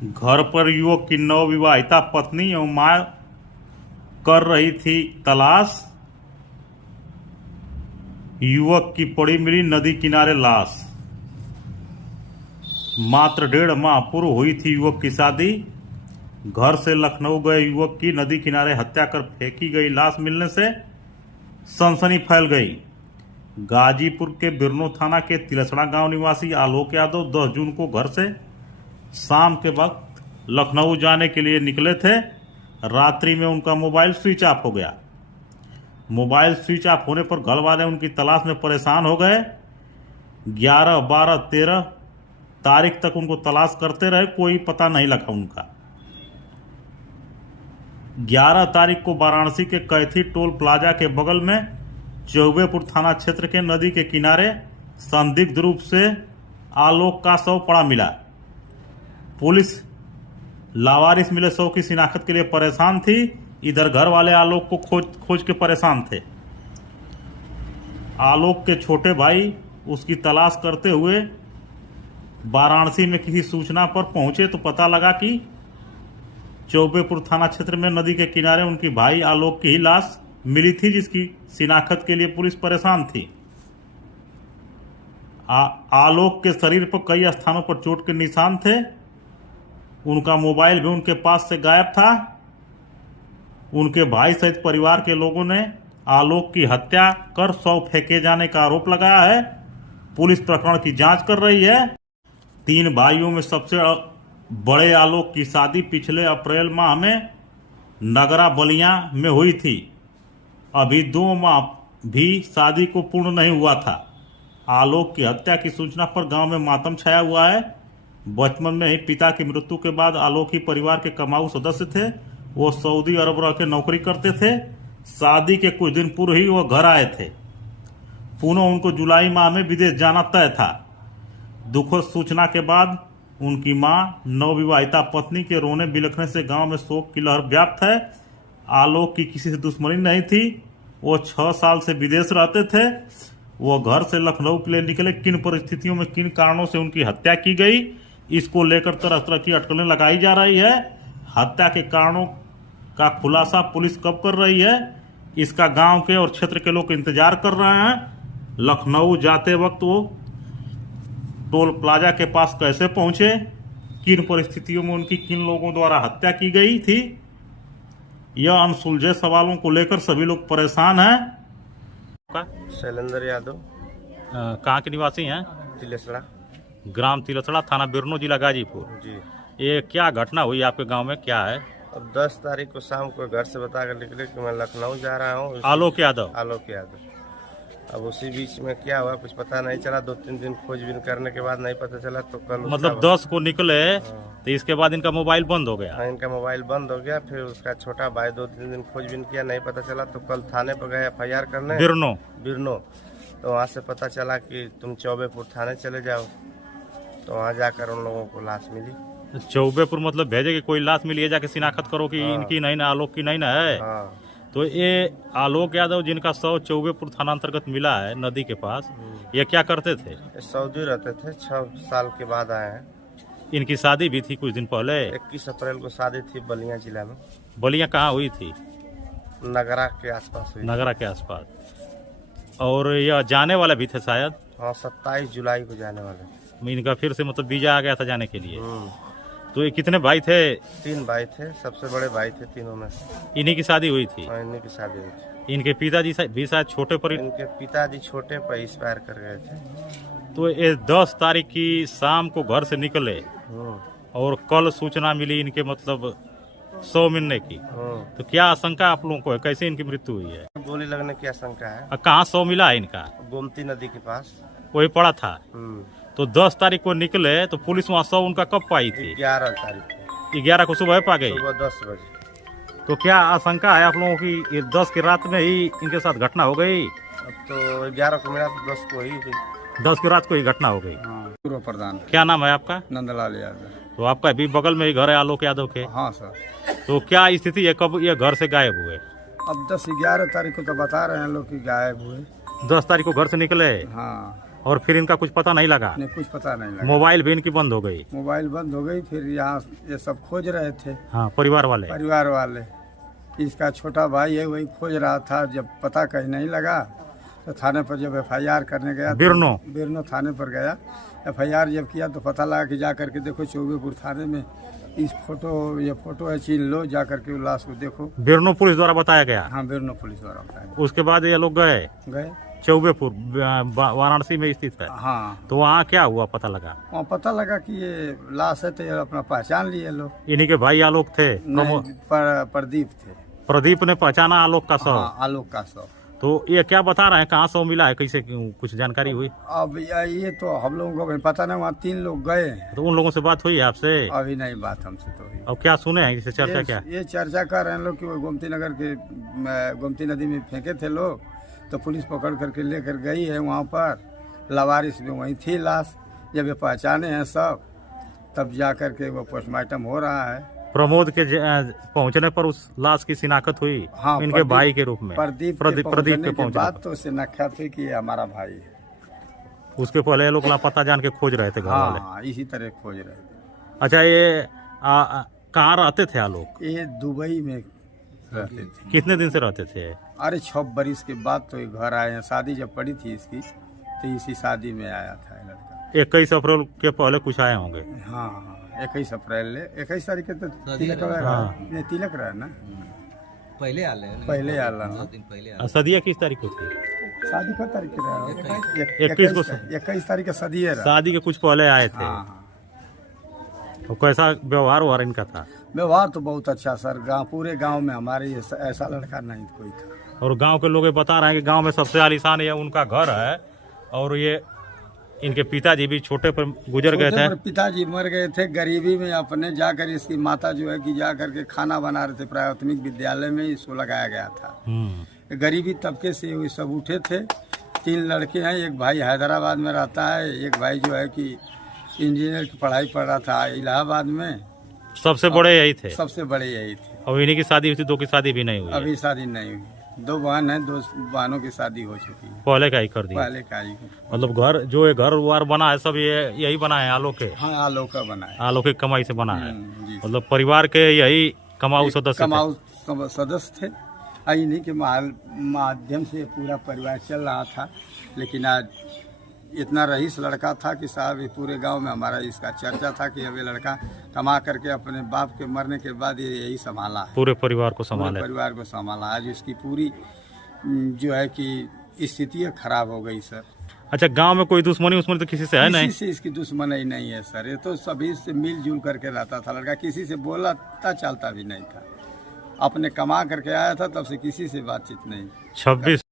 घर पर युवक की नवविवाहिता पत्नी एवं मां कर रही थी तलाश। युवक की पड़ी मिली नदी किनारे लाश। मात्र 1.5 माह पूर्व हुई थी युवक की शादी। घर से लखनऊ गए युवक की नदी किनारे हत्या कर फेंकी गई लाश मिलने से सनसनी फैल गई। गाजीपुर के बिरनो थाना के तिलसड़ा गांव निवासी आलोक यादव 10 जून को घर से शाम के वक्त लखनऊ जाने के लिए निकले थे। रात्रि में उनका मोबाइल स्विच ऑफ हो गया। मोबाइल स्विच ऑफ होने पर घर वाले उनकी तलाश में परेशान हो गए। 11, 12, 13 तारीख तक उनको तलाश करते रहे, कोई पता नहीं लगा उनका। 11 तारीख को वाराणसी के कैथी टोल प्लाजा के बगल में चौबेपुर थाना क्षेत्र के नदी के किनारे संदिग्ध रूप से आलोक का शव पड़ा मिला। पुलिस लावारिस मिले शव की शिनाख्त के लिए परेशान थी। इधर घर वाले आलोक को खोज के परेशान थे। आलोक के छोटे भाई उसकी तलाश करते हुए वाराणसी में किसी सूचना पर पहुंचे तो पता लगा कि चौबेपुर थाना क्षेत्र में नदी के किनारे उनकी भाई आलोक की ही लाश मिली थी, जिसकी शिनाख्त के लिए पुलिस परेशान थी। आलोक के शरीर पर कई स्थानों पर चोट के निशान थे। उनका मोबाइल भी उनके पास से गायब था। उनके भाई सहित परिवार के लोगों ने आलोक की हत्या कर शव फेंके जाने का आरोप लगाया है। पुलिस प्रकरण की जांच कर रही है। 3 भाइयों में सबसे बड़े आलोक की शादी पिछले अप्रैल माह में नगरा बलिया में हुई थी। अभी 2 माह भी शादी को पूर्ण नहीं हुआ था। आलोक की हत्या की सूचना पर गांव में मातम छाया हुआ है। बचपन में ही पिता की मृत्यु के बाद आलोक ही परिवार के कमाऊ सदस्य थे। वो सऊदी अरब रह के नौकरी करते थे। शादी के कुछ दिन पूर्व ही वो घर आए थे। पुनः उनको जुलाई माह में विदेश जाना तय था। दुखद सूचना के बाद उनकी मां नवविवाहिता पत्नी के रोने बिलखने से गांव में शोक की लहर व्याप्त है। आलोक की किसी से दुश्मनी नहीं थी। वो 6 साल से विदेश रहते थे। वो घर से लखनऊ के लिए निकले। किन परिस्थितियों में किन कारणों से उनकी हत्या की गई, इसको लेकर तरह तरह की अटकलें लगाई जा रही है। हत्या के कारणों का खुलासा पुलिस कब कर रही है, इसका गांव के और क्षेत्र के लोग इंतजार कर रहे हैं। लखनऊ जाते वक्त वो टोल प्लाजा के पास कैसे पहुंचे, किन परिस्थितियों में उनकी किन लोगों द्वारा हत्या की गई थी, यह अनसुलझे सवालों को लेकर सभी लोग परेशान हैं। शैलेंद्र यादव। कहाँ के निवासी हैं? तिलसड़ा, ग्राम तिलसड़ा, थाना बिरनो, जिला गाजीपुर जी। ये क्या घटना हुई आपके गांव में, क्या है? अब 10 तारीख को शाम को घर से बताकर निकले कि मैं लखनऊ जा रहा हूँ। आलोक यादव। आलोक यादव। अब उसी बीच में क्या हुआ कुछ पता नहीं चला। 2-3 दिन खोजबीन करने के बाद नहीं पता चला तो कल मतलब 10 को निकले तो इसके बाद इनका मोबाइल बंद हो गया। हाँ, इनका मोबाइल बंद हो गया। फिर उसका छोटा भाई 2-3 दिन खोजबीन किया, नहीं पता चला तो कल थाने पर गए FIR करने बिरनो। तो वहाँ से पता चला कि तुम चौबेपुर थाने चले जाओ। तो वहाँ जाकर उन लोगों को लाश मिली। चौबेपुर मतलब भेजे कि कोई लाश मिली है, जाके शिनाख्त करो कि इनकी नहीं ना, आलोक की नहीं ना है। हाँ। तो ये आलोक यादव जिनका शव चौबेपुर थाना अंतर्गत मिला है नदी के पास, ये क्या करते थे? सऊदी रहते थे। 6 साल के बाद आए हैं। इनकी शादी भी थी कुछ दिन पहले। 21 अप्रैल को शादी थी बलिया जिला में। बलिया कहाँ हुई थी? नगरा के आसपास हुई। नगरा के आसपास। और यह जाने वाला भी थे शायद? हाँ, 27 जुलाई को जाने वाले। इनका फिर से मतलब वीजा आ गया था जाने के लिए। तो ये कितने भाई थे? 3 भाई थे। सबसे बड़े भाई थे तीनों में से। इन्हीं की शादी हुई थी? हाँ, इन्हीं की शादी हुई थी। इनके पिताजी भी शायद छोटे पर। इनके पिताजी छोटे पर एक्सपायर कर गए थे। तो ये 10 तारीख की शाम को घर से निकले और कल सूचना मिली इनके मतलब शव मिलने की। तो क्या आशंका आप लोगों को है, कैसे इनकी मृत्यु हुई है? गोली लगने की आशंका है। कहाँ शव मिला है इनका? गोमती नदी के पास वही पड़ा था। तो 10 तारीख को निकले तो पुलिस वहाँ शव उनका कब पाई थी? 11 तारीख को। 11 को सुबह पा गई। सुबह 10 बजे। तो क्या आशंका है आप लोगों की, ये 10 की रात में ही इनके साथ घटना हो गई? अब तो 11 को मिला तो 10 को ही 10 की रात को ही घटना हो गई। पूर्व प्रधान। क्या नाम है आपका? नंदलाल यादव। तो आपका भी बगल में ही घर है आलोक यादव के? हाँ सर। तो क्या स्थिति है, कब ये घर से गायब हुए? अब 10-11 तारीख को तो बता रहे हैं लोग कि गायब हुए। 10 तारीख को घर से निकले। हाँ। और फिर इनका कुछ पता नहीं लगा? नहीं, कुछ पता नहीं लगा। मोबाइल भी इनकी बंद हो गई? मोबाइल बंद हो गई। फिर यहाँ ये सब खोज रहे थे, हाँ, परिवार वाले। इसका छोटा भाई है, वही खोज रहा था। जब पता कहीं नहीं लगा तो थाने पर जब FIR करने गया, बिरनो थाने पर गया, FIR जब किया तो पता लगा कि जा करके देखो चौबेपुर थाने में ये फोटो है, छीन लो, जा करके लाश को देखो। बिरनो पुलिस द्वारा बताया गया? हाँ, बिरनो पुलिस द्वारा बताया गया। उसके बाद ये लोग गए चौबेपुर, वाराणसी में स्थित है। हाँ, तो वहाँ क्या हुआ पता लगा? वहाँ पता लगा कि ये लाश है, तो ये अपना पहचान लिए लोग। इन्हीं के भाई आलोक थे? प्रदीप थे। प्रदीप ने पहचाना आलोक का शव? हाँ, आलोक का शव। तो ये क्या बता रहे हैं, कहाँ शव मिला है, कैसे, कुछ जानकारी हुई? अब ये तो हम लोगों को पता नहीं, वहाँ 3 लोग गए। तो उन लोगों से बात हुई है आपसे? अभी नहीं बात हमसे तो हुई। और क्या सुने हैं, इसे चर्चा क्या? ये चर्चा कर रहे हैं लोग कि वो गोमती नगर के गोमती नदी में फेंके थे लोग, तो पुलिस पकड़ करके लेकर गई है वहाँ पर। लवारिस में वहीं थी लाश। जब ये पहचाने हैं सब, तब जा करके वो पोस्टमार्टम हो रहा है। प्रमोद के पहुंचने पर उस लाश की शिनाख्त हुई? हाँ, इनके भाई के रूप में? प्रदीप के पहुंचने बाद तो शिनाख्त हुई कि ये हमारा भाई है। उसके पहले ये लोग लापता जान के खोज रहे थे घर वाले? हाँ, इसी तरह खोज रहे थे। अच्छा, ये कहाँ रहते थे आलोक? ये दुबई में रहते थे। कितने दिन से रहते थे? अरे 6 बरिस के बाद तो ये घर आए हैं। शादी जब पड़ी थी इसकी, तो इसी शादी में आया था ये लड़का। 21 अप्रैल के पहले कुछ आए होंगे? हाँ, 21 अप्रैल 21 तारीख के तो तिलक रहा। नहीं, तिलक रहा ना, पहले आला 2 दिन पहले। सदिया किस तारीख को थी? शादी का तारीख रहा 21 को। 21 तारीख का सदी है। शादी के कुछ पहले आए थे। हाँ, तो कैसा व्यवहार इनका था? व्यवहार तो बहुत अच्छा सर। पूरे गांव में हमारे ऐसा लड़का नहीं कोई था। और गांव के लोग ये बता रहे हैं कि गांव में सबसे आलीशान ये उनका घर है, और ये इनके पिताजी भी छोटे पर गुजर गए थे। पिताजी मर गए थे गरीबी में अपने। जाकर इसकी माता जो है कि जा करके खाना बना रहे थे, प्राथमिक विद्यालय में इसको लगाया गया था। गरीबी तबके से वो सब उठे थे। 3 लड़के हैं, एक भाई हैदराबाद में रहता है, एक भाई जो है कि इंजीनियर की पढ़ाई पढ़ रहा था इलाहाबाद में। सबसे बड़े यही थे? सबसे बड़े यही थे। और इन्हीं की शादी हुई थी? 2 की शादी भी नहीं हुई? अभी शादी नहीं हुई। 2 बहन है, 2 बहनों की शादी हो चुकी है। पहले का ही कर दिया? पहले का ही। मतलब घर जो है, घर वार बना है सब यही बना है आलोक के? हाँ, आलोक का बना है। आलोक की कमाई से बना है? जी। मतलब परिवार के यही कमाऊ सदस्य थे। इन्हीं के माध्यम से पूरा परिवार चल रहा था। लेकिन आज इतना रईस लड़का था कि साहब ये पूरे गांव में हमारा इसका चर्चा था कि अब ये लड़का कमा करके अपने बाप के मरने के बाद ये यही संभाला है, पूरे परिवार को संभाला। आज इसकी पूरी जो है कि स्थिति खराब हो गई सर। अच्छा, गांव में कोई दुश्मनी तो किसी से है नहीं? किसी से इसकी दुश्मनी नहीं है सर। ये तो सभी से मिलजुल करके रहता था लड़का। किसी से बोलता चालता भी नहीं था। अपने कमा करके आया था, तब से किसी से बातचीत नहीं। 26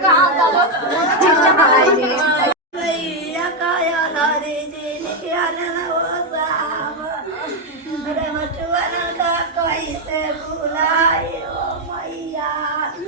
कहाँ